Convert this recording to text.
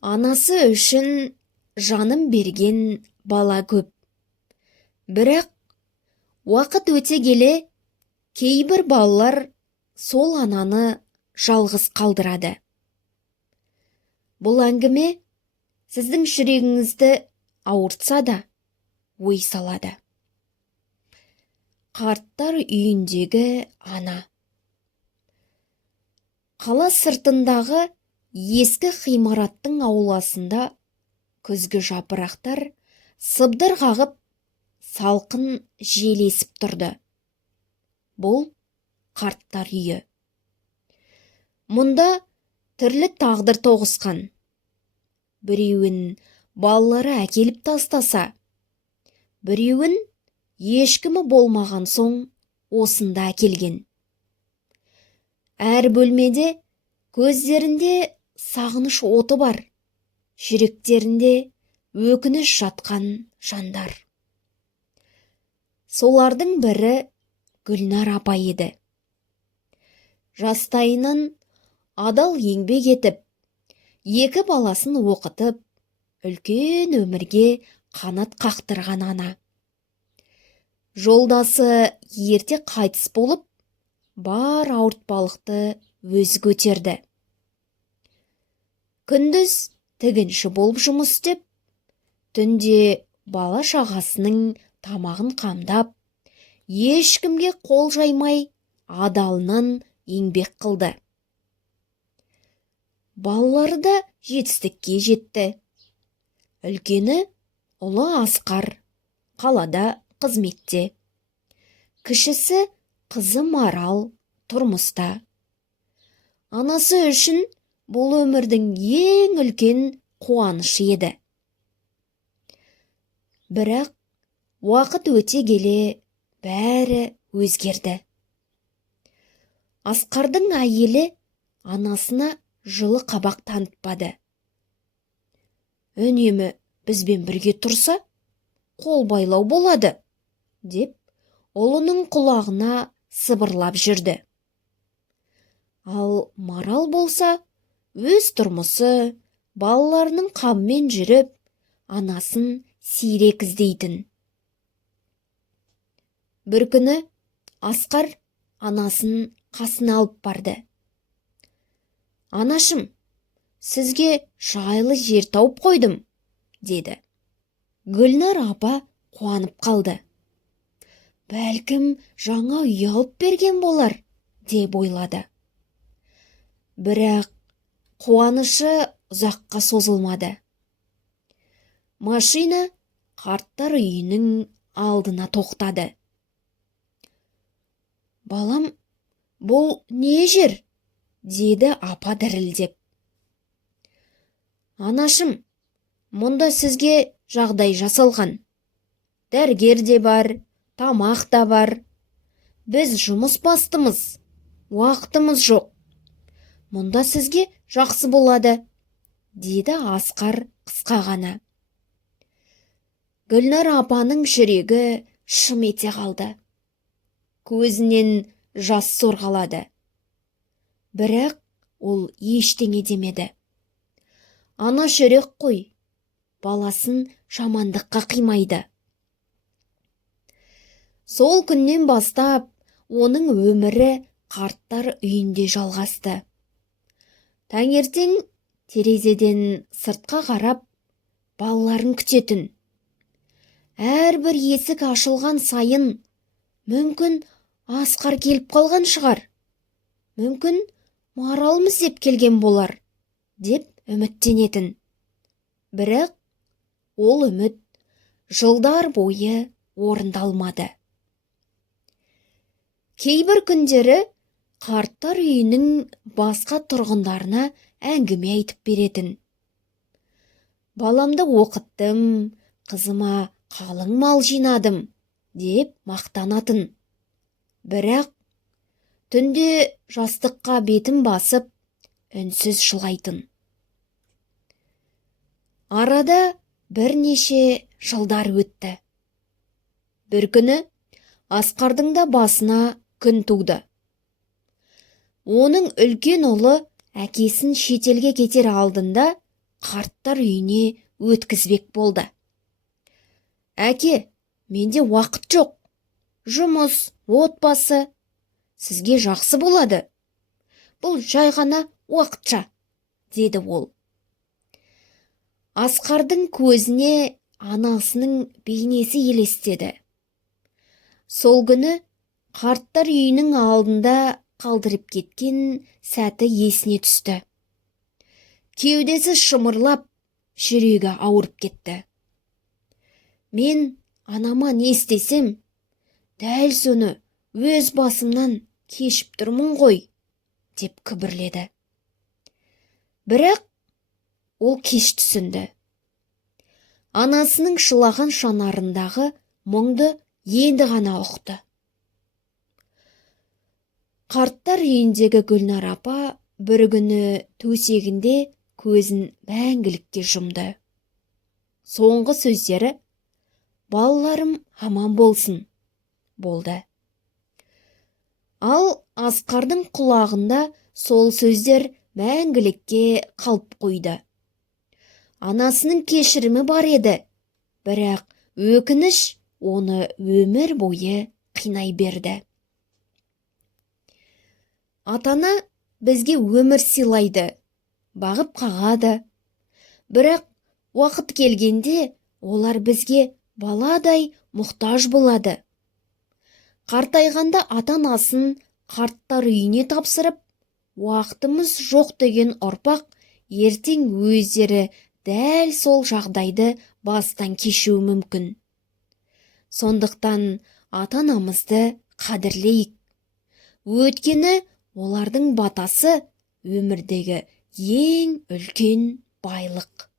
Анасы үшін жаным берген бала көп. Бірақ уақыт өте келе кейбір балалар сол ананы жалғыз қалдырады. Бұл әңгіме сіздің жүрегіңізді ауыртса да ой салады. Қарттар үйіндегі ана. Қала сыртындағы ескі ғимараттың ауласында күзгі жапырақтар сыбдыр қағып, салқын жел есіп тұрды. Бұл қарттар үйі. Мұнда түрлі тағдыр тоғысқан. Біреуін балалары әкеліп тастаса, біреуін ешкімі болмаған соң осында әкелген. Әр бөлмеде көздерінде сағыныш оты бар, жүректерінде өкініш жатқан жандар. Солардың бірі Гүлнар апа еді. Жастайынан адал еңбек етіп, екі баласын оқытып, үлкен өмірге қанат қақтырған ана. Жолдасы ерте қайтыс болып, бар ауыртпалықты өзі көтерді. Күндіз тігінші болып жұмыс істеп, түнде бала шағасының тамағын қамдап, ешкімге қол жаймай адалынан еңбек қылды. Балалары да жетістікке жетті. Үлкені ұлы Асқар қалада қызметте. Кішісі қызы Марал тұрмыста. Анасы үшін бұл өмірдің ең үлкен қуанышы еді. Бірақ уақыт өте келе бәрі өзгерді. Асқардың әйелі анасына жылы қабақ танытпады. Үнемі бізбен бірге тұрса, қол байлау болады, деп ұлының құлағына сыбырлап жүрді. Ал Марал болса, өз тұрмысы, балаларының қамымен жүріп, анасын сирек іздейтін. Бір күні Асқар анасын қасына алып барды. Анашым, сізге жайлы жер тауып қойдым, деді. Гүлнар апа қуанып қалды. Бәлкім жаңа үй алып берген болар, деп ойлады. Бірақ қуанышы ұзаққа созылмады. Машина қарттар үйінің алдына тоқтады. Балам, бұл не жер? Деді апа дірілдеп. Анашым, мұнда сізге жағдай жасалған. Дәрігер де бар, тамақ та бар. Біз жұмыс бастымыз, уақытымыз жоқ. Мұнда сізге жақсы болады, деді Асқар қысқа ғана. Гүлнар апаның жүрегі шым ете қалды. Көзінен жас сорғалады. Бірақ ол ештеңе демеді. Ана жүрек қой, баласын жамандыққа қимайды. Сол күннен бастап оның өмірі қарттар үйінде жалғасты. Таңертең терезеден сыртқа қарап, балаларын күтетін. Әрбір есік ашылған сайын, мүмкін Асқар келіп қалған шығар. Мүмкін Маралмыз деп келген болар, деп үміттенетін. Бірақ ол үміт жылдар бойы орындалмады. Кейбір күндері қарттар үйінің басқа тұрғындарына әңгіме айтып беретін. Баламды оқыттым, қызыма қалың мал жинадым, деп мақтанатын. Бірақ түнде жастыққа бетін басып, үнсіз жылайтын. Арада бірнеше жылдар өтті. Бір күні Асқардың да басына күн туды. Оның үлкен ұлы әкесін шетелге кетер алдында қарттар үйіне өткізбек болды. Әке, менде уақыт жоқ. Жұмыс, отбасы. Сізге жақсы болады. Бұл жай ғана уақытша, деді ол. Асқардың көзіне анасының бейнесі елестеді. Сол күні қарттар үйінің алдында қалдырып кеткен сәті есіне түсті. Кеудесі шымырлап, жүрегі ауырып кетті. Мен анама не істесем, дәл соны өз басымнан кешіп тұрмын ғой, деп күбірледі. Бірақ ол кеш түсінді. Анасының шылаған шанарындағы мұңды енді ғана ұқты. Қарттар үйіндегі Гүлнар апа бір күні төсегінде көзін мәңгілікке жұмды. Соңғы сөздері «Балаларым аман болсын» болды. Ал Асқардың құлағында сол сөздер мәңгілікке қалып қойды. Анасының кешірімі бар еді, бірақ өкініш оны өмір бойы қинай берді. Атана бізге өмір сыйлайды, бағып қағады. Бірақ уақыт келгенде олар бізге баладай мұқтаж болады. Қартайғанда ата-анасын қарттар үйіне тапсырып, уақытымыз жоқ деген ұрпақ ертең өздері дәл сол жағдайды бастан кешуі мүмкін. Сондықтан ата-анамызды қадірлейік. Өйткені олардың батасы өмірдегі ең үлкен байлық.